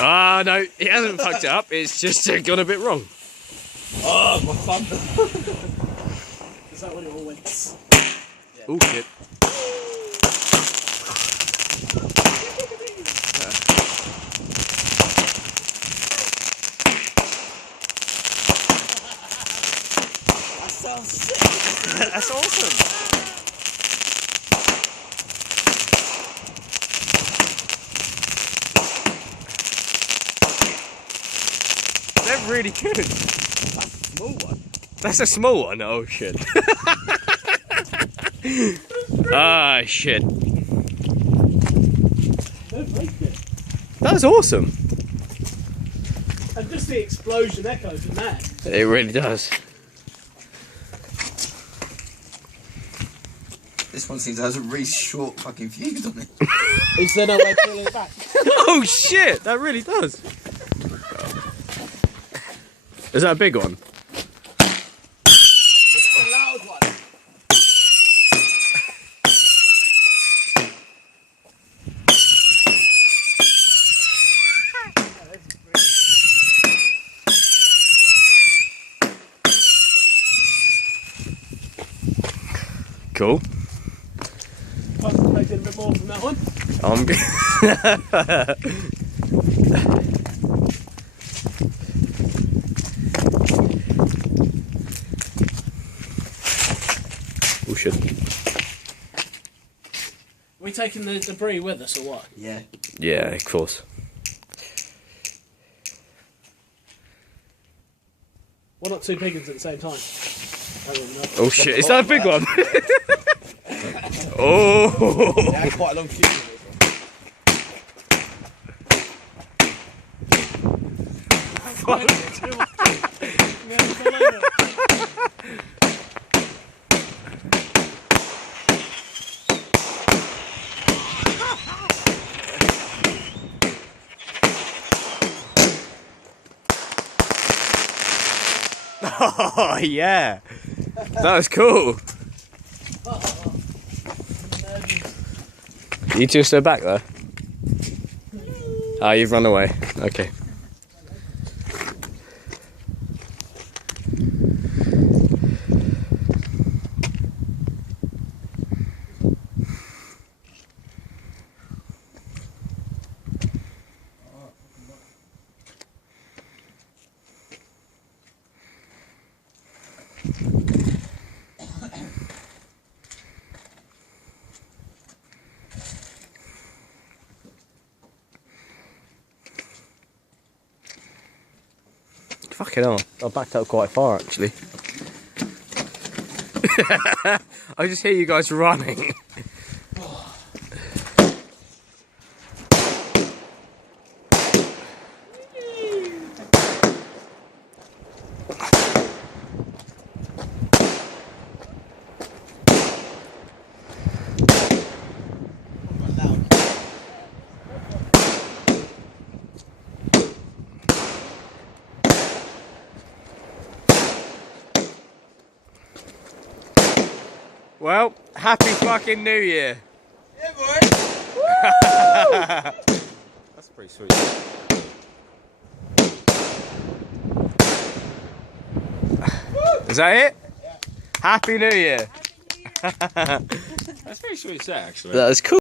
Ah, no, he hasn't fucked it up. It's just gone a bit wrong. Oh, my thumb. Is that when it all went? Yeah. Oh, shit. That sounds sick. That's awesome. They're really good. That's a small one. That's a small one. Oh shit. Ah shit. Don't break it. That was awesome. And just the explosion echoes in that. It really does. This one seems to have a really short fucking fuse on it. Is there no way to pull it back? Oh shit, that really does. Is that a big one? It's a loud one. Cool. Concentrating a bit more from that one. I'm Oh shit. Are we taking the debris with us or what? Yeah. Yeah, of course. Why not two piggins at the same time? Oh shit, is that a big one? Oh! It had quite a long fuse. Oh yeah, that was cool. You two still back there? Ah, you've run away. Okay. Fucking hell, I backed up quite far actually. I just hear you guys running. Well, happy fucking New Year. Yeah, boy. That's pretty sweet. Is that it? Yeah. Happy New Year. That's very sweet set, actually. That was cool.